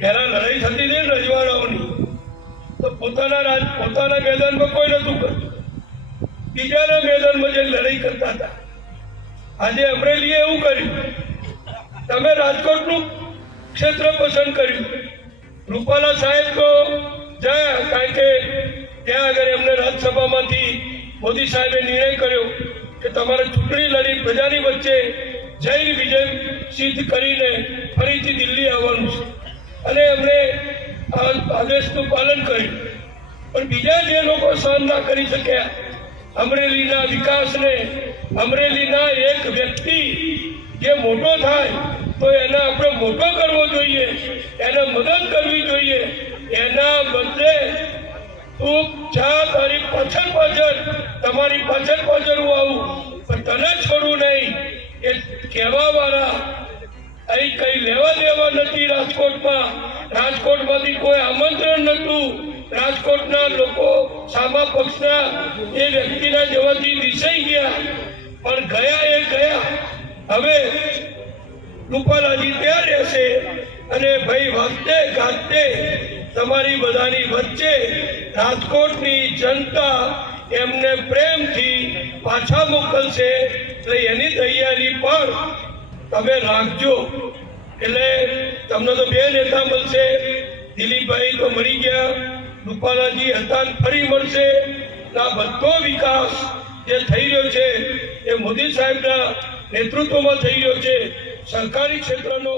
પહેલા લડાઈ થતી હતી ને રજવાડાઓની, તો પોતાના મેદાનમાં કોઈ નતું કરતું, બીજાના મેદાનમાં જે લડાઈ કરતા હતા. આજે અમરેલીએ એવું કર્યું, તમે રાજકોટનું ક્ષેત્ર પસંદ કર્યું. રૂપાલા સાહેબ તો જાય, કારણ કે ત્યાં આગળ એમને રાજ્યસભામાંથી મોદી સાહેબે નિર્ણય કર્યો કે તમારે ચૂંટણી લડી પ્રજાની વચ્ચે જઈને વિજય સિદ્ધ કરીને ફરીથી દિલ્હી આવવાનું છે, અને એમણે આ આદેશનું પાલન કર્યું. પણ બીજા જે લોકો સહન ના કરી શક્યા અમરેલીના વિકાસને, અમરેલીના એક વ્યક્તિ જે મોટો થાય તો એને આપણે મોટો કરવો જોઈએ, એને મદદ કરવી જોઈએ. એના બદલે તું જા તારી પાછળ તમારી પાછળ હું આવું, પણ તને છોડું નહીં એ કહેવા વાળા અહીં કઈ લેવા દેવા નથી. રાજકોટમાંથી કોઈ આમંત્રણ નતું. રાજકોટના લોકો સામા પક્ષના એ વ્યક્તિના જવાથી દિશાઈ ગયા, પણ ગયા એ ગયા. હવે રૂપાલાજી ત્યાં રહેશે, અને ભાઈ વાગતે ગાતે તમારી બધાની વચ્ચે રાજકોટની જનતા એમને પ્રેમથી પાછા મોકલશે. એટલે એની તૈયારી પણ તમે રાખજો. એટલે તમને તો બે નેતા મળશે, દિલીપભાઈ તો મળી ગયા, રૂપાલાજી હતા ફરી મળશે. આ બધો વિકાસ જે થઈ રહ્યો છે એ મોદી સાહેબના નેતૃત્વમાં થઈ રહ્યો છે. સરકારી ક્ષેત્રનો